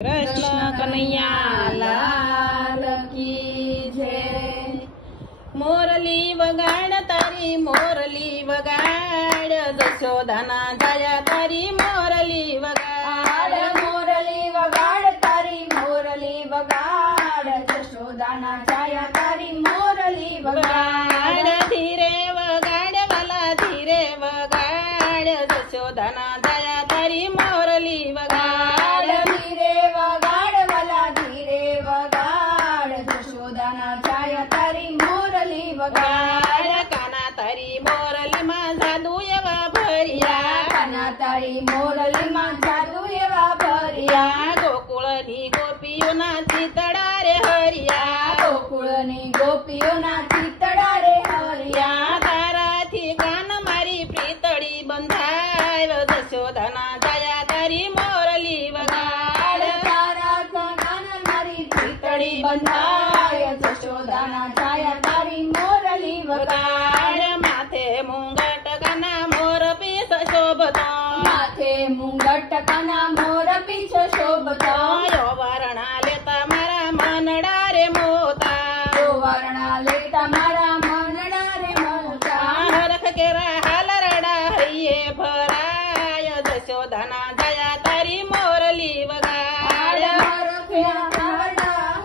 कृष्ण कन्हैया लाल की जय। मोरली वगाड़ तारी मोरली वगाड़, जशोदाना जाया तारी मोरली वगाड़। मोरली वगाड़ तारी मोरली वगाड़, जशोदाना जाया तारी मोरली वगाड़। धीरे वगाड़ वाला धीरे वगाड़, जशोदाना जाया तारी मोरली वगाड़। धीरे वगाड़ वाला धीरे वगाड़, जशोदाना जाया तारी मोरली वगाड़। काना तारी मोरली मा जादू एवा भरिया, काना तारी मोरली मा जादू एवा भरिया। गोकुळनी गोपीओना चितडा रे हरिया, गोकुळनी गोपीओना चितडा रे हरिया। ताराथी कान मारी प्रीतड़ी बंधाय, जशोदाना जाया तारी मोरली वगाड़। ताराचा कान मारी प्रीतड़ी बंधाय, जशोदाना जाया तारी मोरली वगाड़। माथे मुंगट काना मोर पीस शोभतो, माथे मुंगट काना मोर पीछ शोभतो। वर्णा लेता मारा मनडा रे मोता, वर्णा लेता मारा मनडा रे मोता। हरख केरा हालरडा हये भराय, जशोदाना जाया तारी मोरली वगाड़।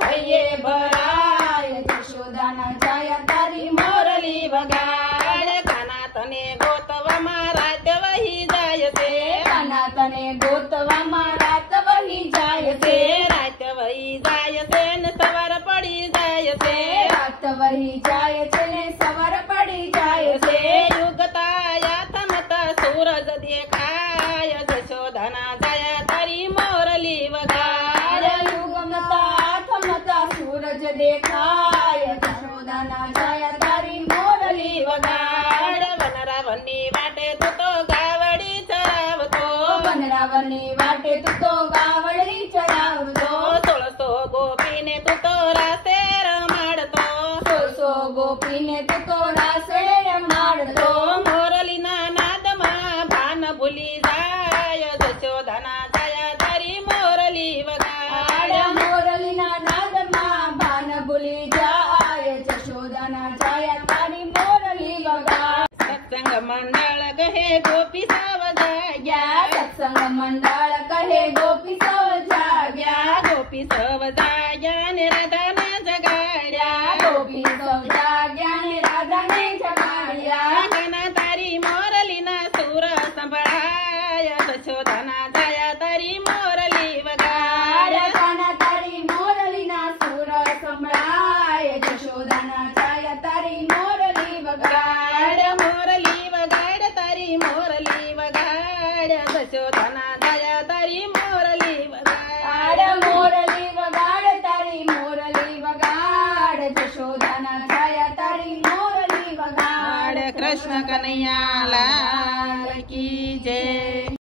हये भराय, जशोदाना जाया तारी मोरली वगाड़। काना तने गोतवा मारा वही जाय से, काना तने गोतवा मारा वही जाय से। रात वही जाय से न सवार पड़ी जाय से, रात वही जाय से ने सवार पड़ी जाय से। युगताया थमता सूरज देखाय, जशोदाना जाया तारी मोरली वगाड़। युगमता थमता सूरज देखाय, जशोदाना जाया तारी मोरली वगाड़। वनरावनी वाटे तो गावडी चरावतो, वनरावनी वाटे तू तो गावडी चरावतो। 1600 गोपीने तो रासे रमाडतो, सो गोपीने तू तो रासळे माडतो। मोरलीना नादमा भान भुली जाय, जशोदाना जाया तारी मोरली वगाड़। मोरलीना नादमा भान भुली जाय, जशोदाना जाया तारी मोरली वगाड़। सत्संग मंडळ कहे गोपी साव जाग्या, सत्संग मंडळ कहे गोपी सव जाग्या। गोपी सव जाग्या ने राधाने जगाड्या, गोपी सव जाग्या ने राधाने जगाड्या। काना तारी मोरलीना सूर संभळाय, जशोदाना जाया तारी मोरली वगाड़। काना तारी मोरलीना सूर संभळाय, जशोदाना जाया तारी मोरली वगाड़। मोरली वगाड़ तारी मोरली वगाड़, जशोदाना जाया तारी मोरली वगाड़। मोरली वगाड़ तारी मोरली वगाड़, जशोदाना जाया तारी मोरली वगाड़। कृष्ण कन्हैया लाल की जय।